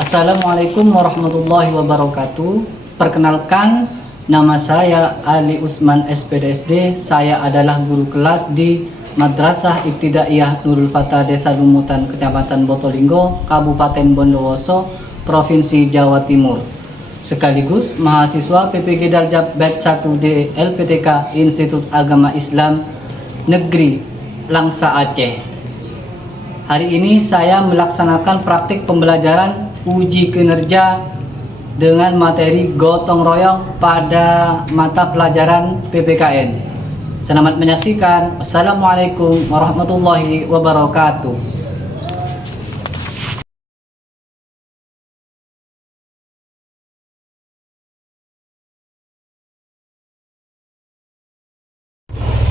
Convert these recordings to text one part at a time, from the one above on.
Assalamualaikum warahmatullahi wabarakatuh. Perkenalkan, nama saya Ali Usman SPDSD. Saya adalah guru kelas di Madrasah Ibtidaiyah Nurul Fatah Desa Lumutan, Kecamatan Botolinggo, Kabupaten Bondowoso, Provinsi Jawa Timur. Sekaligus mahasiswa PPG Daljab Batch 1D LPTK Institut Agama Islam Negeri Langsa Aceh. Hari ini saya melaksanakan praktik pembelajaran uji kinerja dengan materi gotong royong pada mata pelajaran PPKN. Selamat menyaksikan. Wassalamualaikum warahmatullahi wabarakatuh.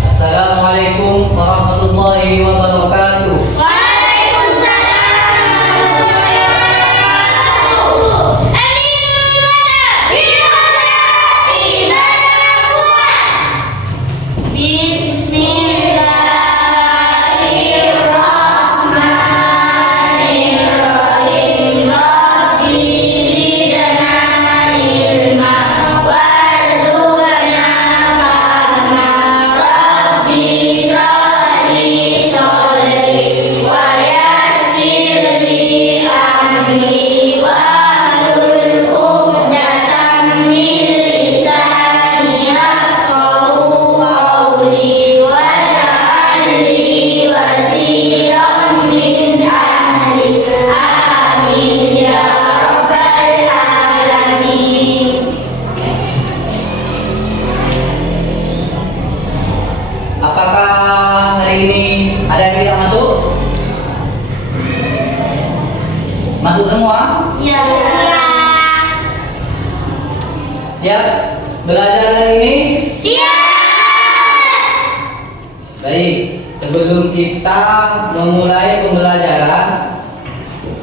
Assalamualaikum warahmatullahi wabarakatuh. Apakah hari ini ada yang tidak masuk? Masuk semua? Iya. Siap belajar hari ini? Siap. Baik, sebelum kita memulai pembelajaran,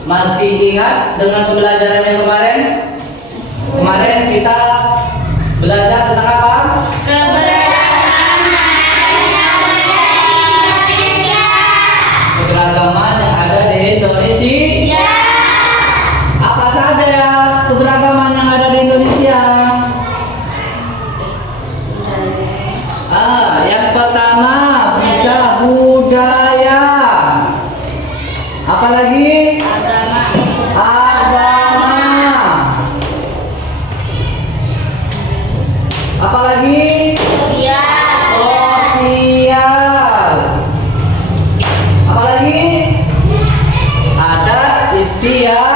masih ingat dengan pembelajaran yang kemarin? Kemarin kita belajar tentang apa? Keberagaman yang ada di Indonesia. Apa saja ya keberagaman yang ada di Indonesia? Yang pertama bisa budaya. Apalagi? Agama. Apalagi? Sosial. Apalagi? Adat istiadat.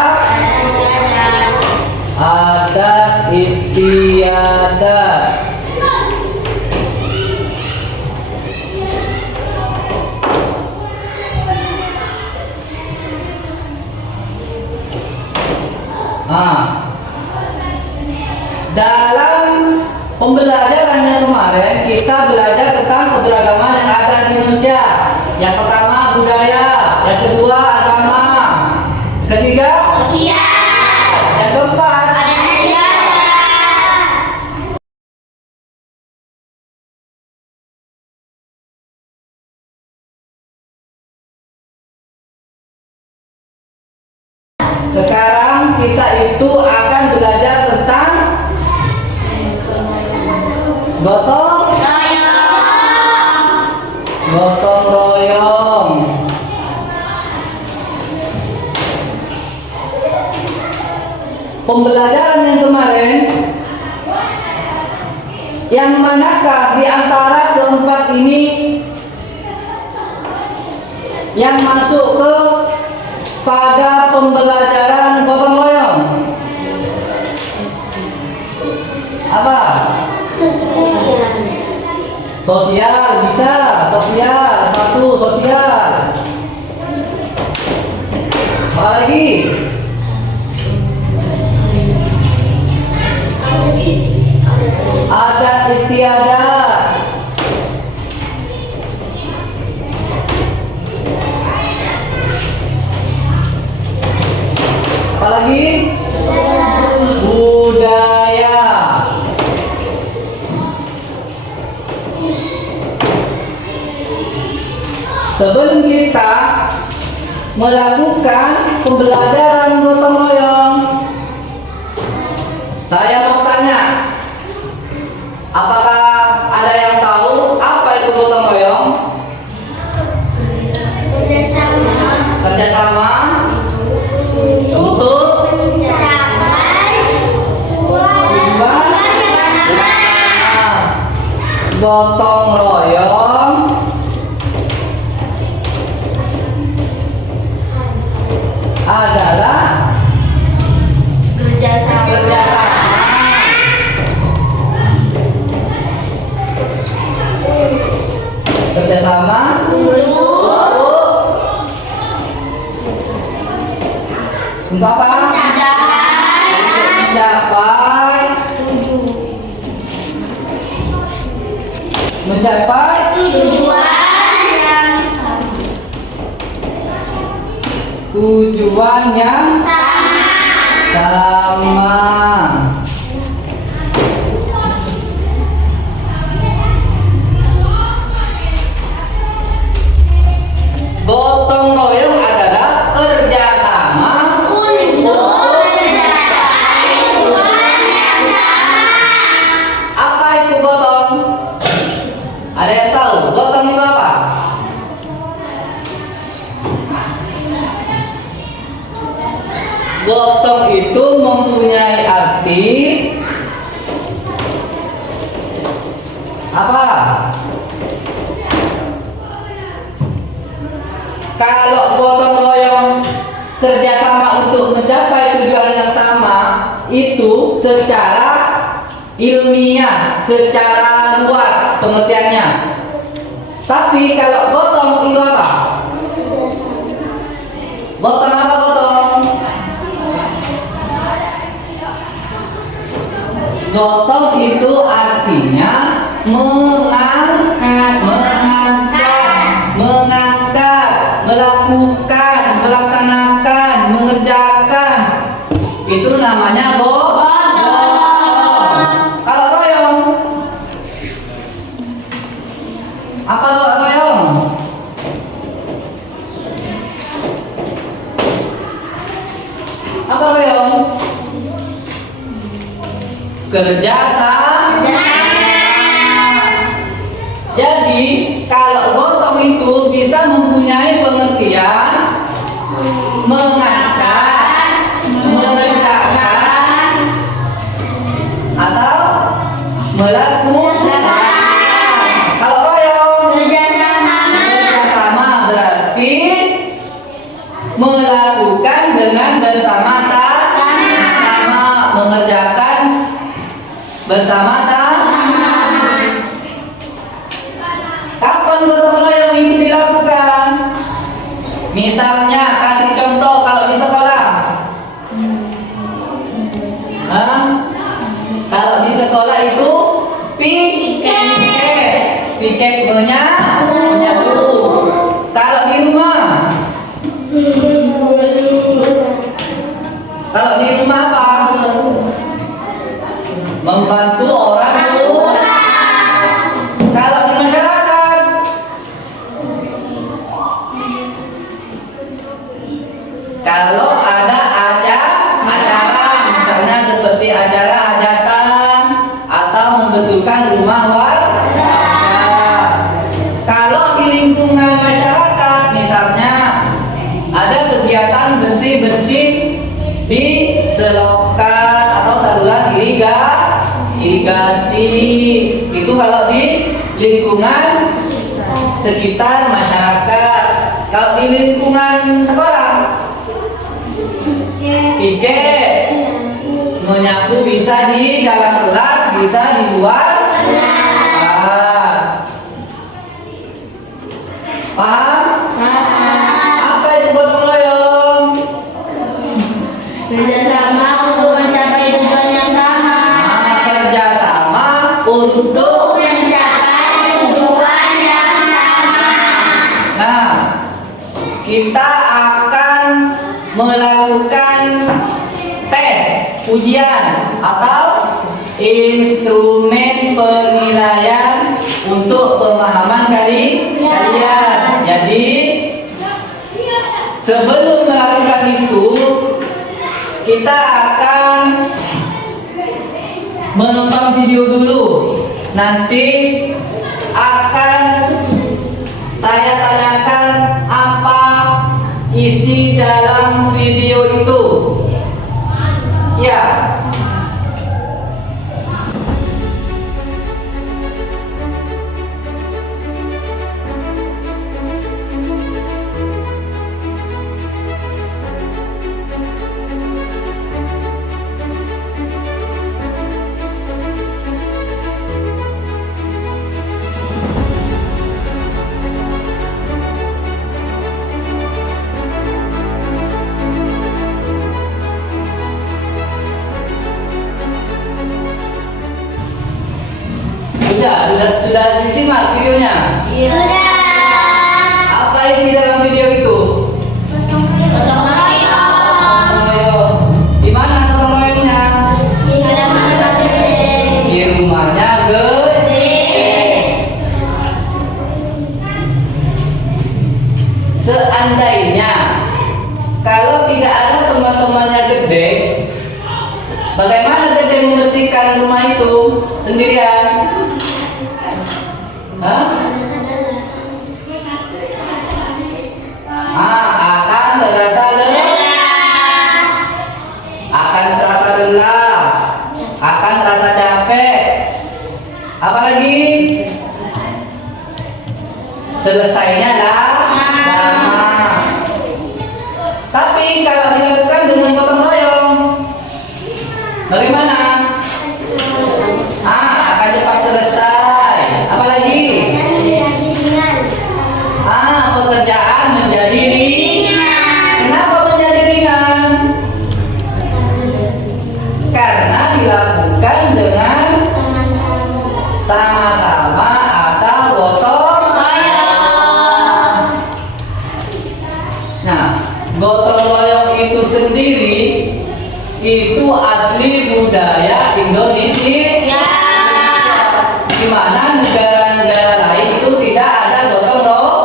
Dalam pembelajaran yang kemarin kita belajar tentang keberagaman yang ada di Indonesia. Yang pertama budaya, yang kedua agama, ketiga Sosial. yang keempat Ada istiadat. sekarang kita itu akan belajar tentang gotong royong. Pembelajaran yang kemarin, yang manakah di antara keempat ini yang masuk ke pada pembelajaran gotong royong? Apa? Sosial bisa, sosial satu, sosial. Apa lagi? Adat istiadat. Apa lagi? Budaya. Sebelum kita melakukan pembelajaran gotong royong, Saya mau tanya, apakah ada yang tahu apa itu gotong royong? Kerjasama Kerjasama untuk untuk mencapai tujuan bersama. gotong royong adalah kerjasama untuk apa? Mencapai tujuan yang sama. Gotong royong adalah kerjasama apa itu gotong? Ada yang tahu gotong itu apa? Gotong itu mempunyai arti apa? Kalau gotong royong kerjasama untuk mencapai tujuan yang sama, itu secara ilmiah, secara luas pengertiannya. Tapi kalau gotong itu apa? Gotong apa gotong? Gotong itu artinya mengangkat, melakukan, melaksanakan, mengerjakan. Itu namanya gotong. Kalau royong, apa royong? Apa royong? Kerjasama. Jadi kalau gotong itu bisa mempunyai pengertian mengangkat, mengerjakan, atau melakukan. Kalau royong kerjasama berarti melakukan dengan bersama-sama, mengerjakan bersama-sama. Kapan gotong royong itu dilakukan? Misalnya kasih contoh kalau di sekolah. Kalau di sekolah itu piket menyatu. Kalau di rumah apa? Membantu orang tua. Kalau di masyarakat, kalau ada acara, misalnya seperti acara hajatan atau membetulkan rumah warga. Kalau di lingkungan masyarakat, misalnya ada kegiatan bersih-bersih di selokan atau saluran irigasi. Itu kalau di lingkungan sekitar masyarakat. Kalau di lingkungan sekolah, piket menyapu bisa di dalam kelas, bisa di luar kelas. Paham? Apa itu gotong royong? Kerjasama untuk mencapai tujuan yang sama. Kerjasama untuk. Mencapai tujuan yang sama. Nah, kita akan melakukan tes ujian atau instrumen penilaian untuk pemahaman kalian. Jadi sebelum melakukan itu, kita akan menonton video dulu. Nanti akan saya tanyakan apa isi dalam video itu. Ya. Sudah disimak videonya? Sudah. Apa isi dalam video itu? Gotong royong. Royong. Di mana gotong royongnya? Di halaman gede. Di rumahnya gede. Seandainya kalau tidak ada teman-temannya gede, bagaimana gede membersihkan rumah itu sendirian? Hah? Akan terasa lelah, akan terasa lelah, akan terasa capek. Apalagi selesainya lama. Tapi kalau dilakukan dengan gotong royong, bagaimana? Akan cepat selesai. Apalagi? Pekerjaan menjadi ringan. Kenapa menjadi ringan? Karena dilakukan dengan sama-sama atau gotong royong. Nah, gotong royong itu sendiri itu asli budaya Indonesia. Di mana negara-negara lain itu tidak ada gotong royong.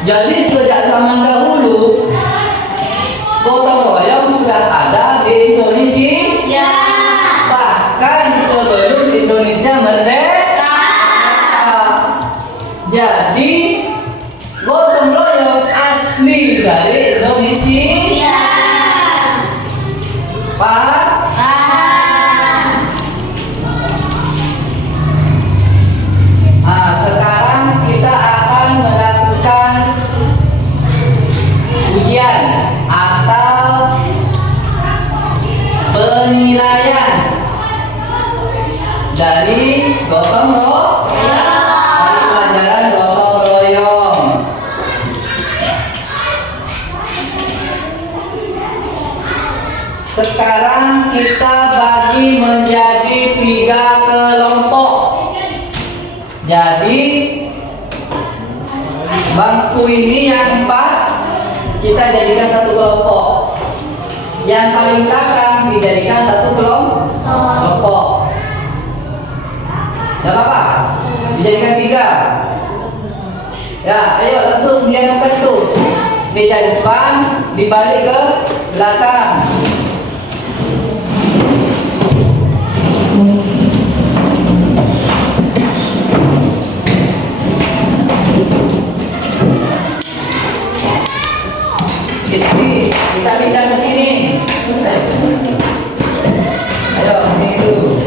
Jadi sejak zaman dahulu gotong royong sudah ada di Indonesia. Bahkan sebelum Indonesia merdeka. Jadi gotong royong asli dari Indonesia. Paham? Nah, sekarang kita akan melakukan ujian atau penilaian dari gotong royong, dari pelajaran gotong royong. Sekarang kita bagi menjadi 3 kelompok. Jadi bangku ini yang 4 kita jadikan 1 kelompok. Yang paling belakang dijadikan 1 kelompok. Tidak apa-apa, dijadikan 3. Ya, ayo langsung dianukan itu. Meja depan dibalik ke belakang. Bisa pindah ke sini. Ayo ke sini dulu.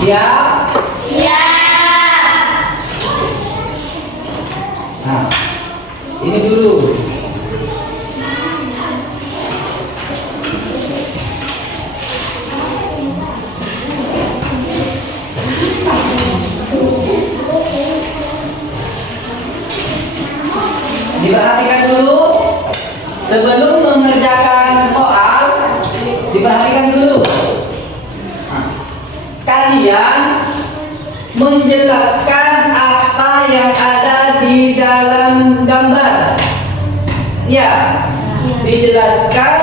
Siap? Siap. Nah, ini dulu. Diperhatikan dulu sebelum mengerjakan soal. Diperhatikan dulu. Nah, kalian menjelaskan apa yang ada di dalam gambar. Ya, dijelaskan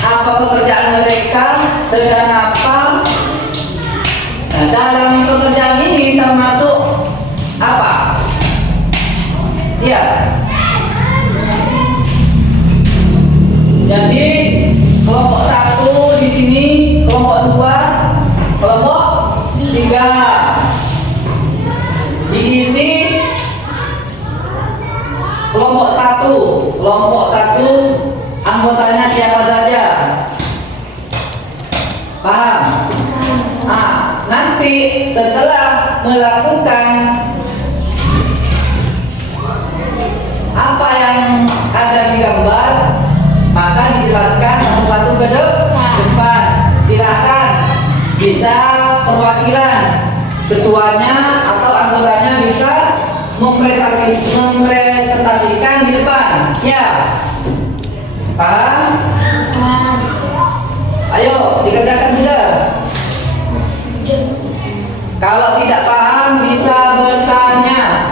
apa pekerjaan mereka, sedang apa, dalam pekerjaan ini termasuk apa? Ya. Jadi kelompok 1 di sini, kelompok 2, kelompok 3 diisi kelompok 1. Kelompok 1 anggotanya siapa saja? Paham? Nah, nanti setelah melakukan apa yang ada di gambar, maka dijelaskan satu-satu ke depan. Silakan bisa perwakilan ketuanya atau anggotanya bisa mempresentasikan di depan. Ya, paham? Ayo dikerjakan sudah. Kalau tidak paham bisa bertanya.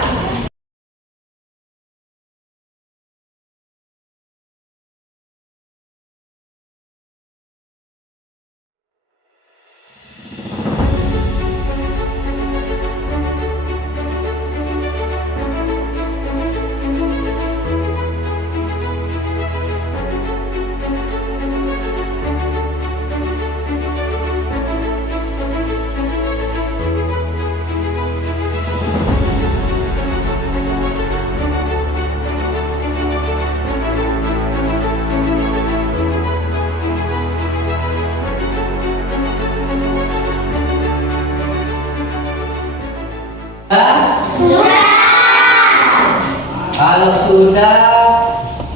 Kalau sudah,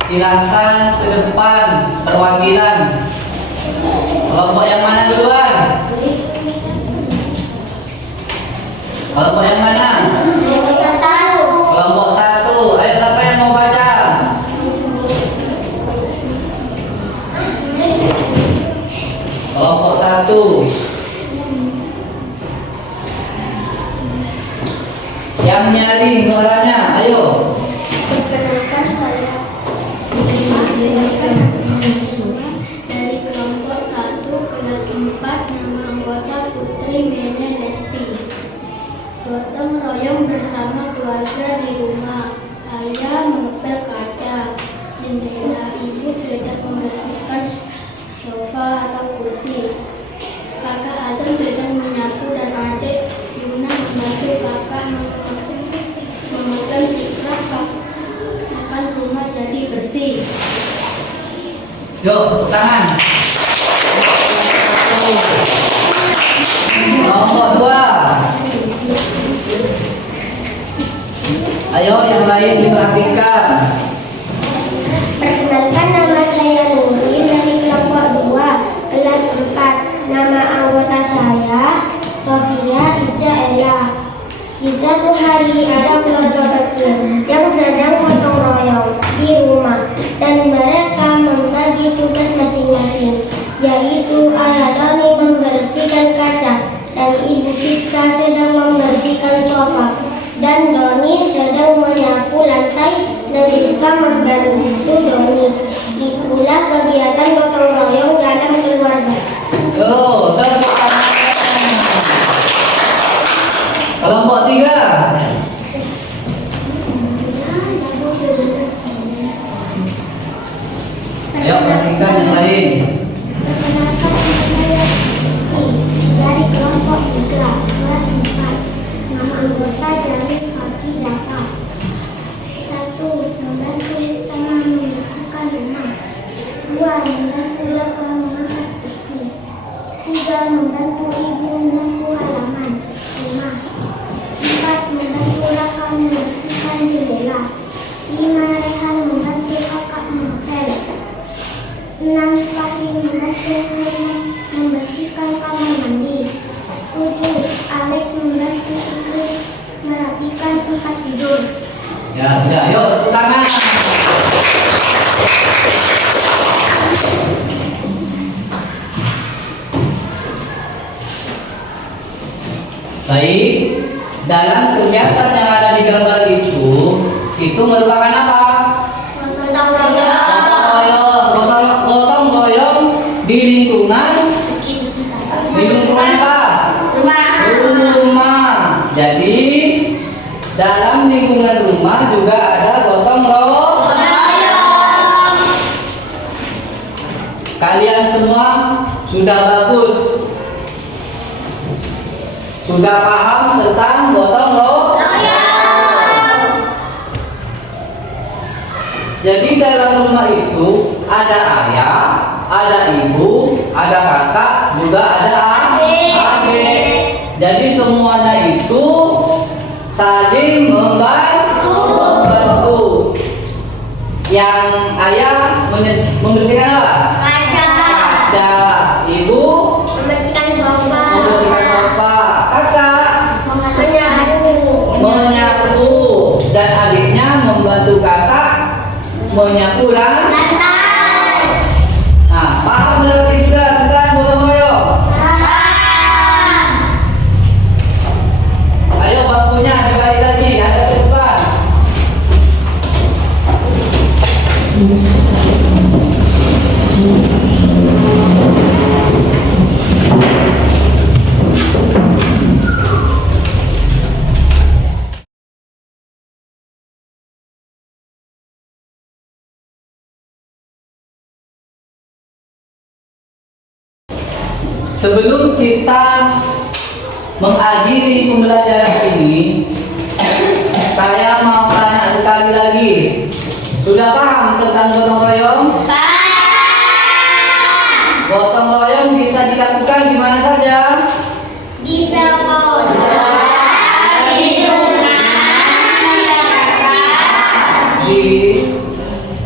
silakan ke depan perwakilan. Kelompok yang mana duluan? Kelompok yang mana? Kelompok 1. Ayo siapa yang mau baca? Kelompok 1. Yang nyaring suaranya, ayo. Perkenalkan saya dari kelompok 1 kelas 4, nama anggota Putri Mene Lesti. Gotong royong bersama keluarga di rumah. Ayah mengepel kaca, jendela, ibu sedang membersihkan sofa atau kursi. Kakak Azam sedang menyapu dan adik Yuna membantu kakak memegang tikar makan rumah jadi bersih. Yuk, tepuk tangan. Kelompok 2. Ayo yang lain diperhatikan. Perkenalkan, nama saya Nuril dari kelompok 2 kelas 4. Nama anggota saya Sofia Ija Ella. Di suatu hari ada keluarga kecil yang sedang gotong royong di rumah dan mereka membagi tugas masing-masing, yaitu Ayah Doni membersihkan kaca dan Ibu Siska sedang membersihkan sofa dan Doni sedang menyapu lantai dan Siska membantu Doni. Itulah kegiatan gotong royong dalam keluarga. Yo, tepuk tangan. Kelompok 3. Ayo perhatikan yang lain. Perkenalkan, saya Rizky dari kelompok 3 kelas 4. Nama anggota dari pagi dapat 1. Membantu sama membersihkan rumah. 2. Membantu kakak mengangkat besi. 3. Membantu ibu menyapu halaman rumah. 4. Membantu kakak membersihkan jendela. 5. Rehan membantu kakak mengepel. 6. Fahri membantu membersihkan kamar mandi. 7. Alek membantu ibu merapikan tempat tidur. Ya, sudah. Yuk, tepuk tangan. Baik, dalam kegiatan yang ada di gambar itu merupakan apa? Gotong royong. Gotong royong di lingkungan apa? Rumah. rumah juga ada gotong royong. Kalian semua sudah bagus, sudah paham tentang gotong royong. Jadi dalam rumah itu ada ayah, ada ibu, ada kakak, juga ada adik. Jadi semuanya itu saling membantu. Yang ayah membersihkan apa? Kaca. Ibu Membersihkan sofa. Kakak Menyapu. Dan adiknya membantu kakak menyapu lantai. Nah, paham berarti sudah tentang gotong royong? Ayo bangkunya dibalik lagi, ada ke depan. Sebelum kita mengakhiri pembelajaran ini, saya mau tanya sekali lagi. Sudah paham tentang gotong royong? Gotong royong bisa dilakukan di mana saja? Di sekolah, di rumah, Di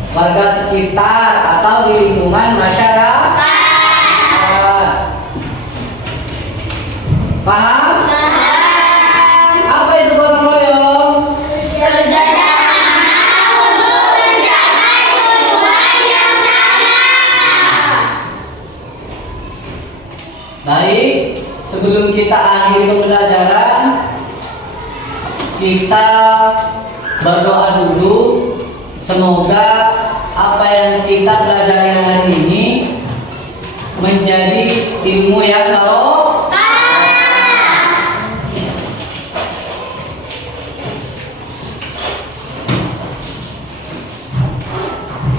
warga sekitar atau di lingkungan masyarakat. Paham? Apa itu gotong royong? Baik, sebelum kita akhiri pembelajaran, kita berdoa dulu. Semoga apa yang kita pelajari hari ini menjadi ilmu yang barokah.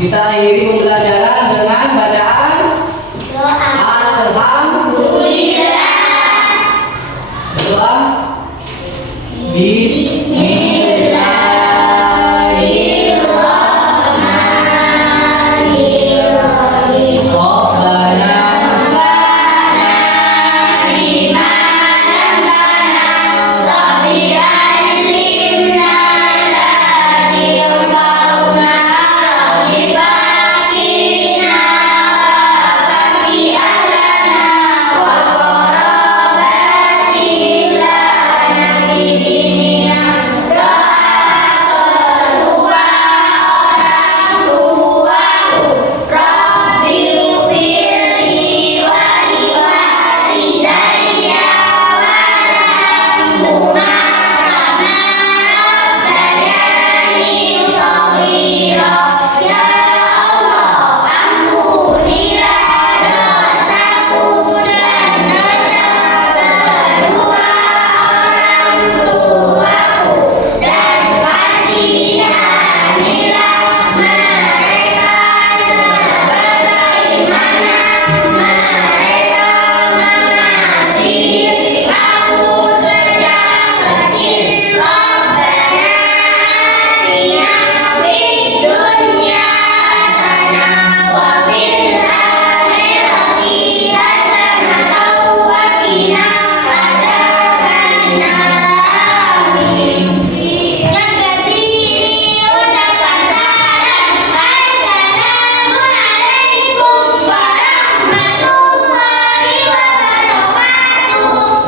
Kita akhiri pembelajaran dengan bacaan Alhamdulillah. Berdoa. Bismillahirrahmanirrahim. Rabbana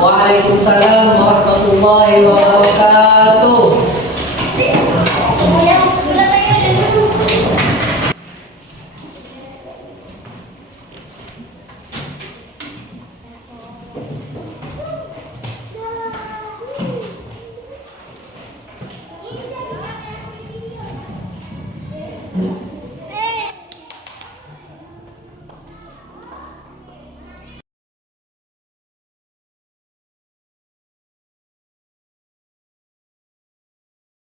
Waalaikumsalam warahmatullahi wabarakatuh.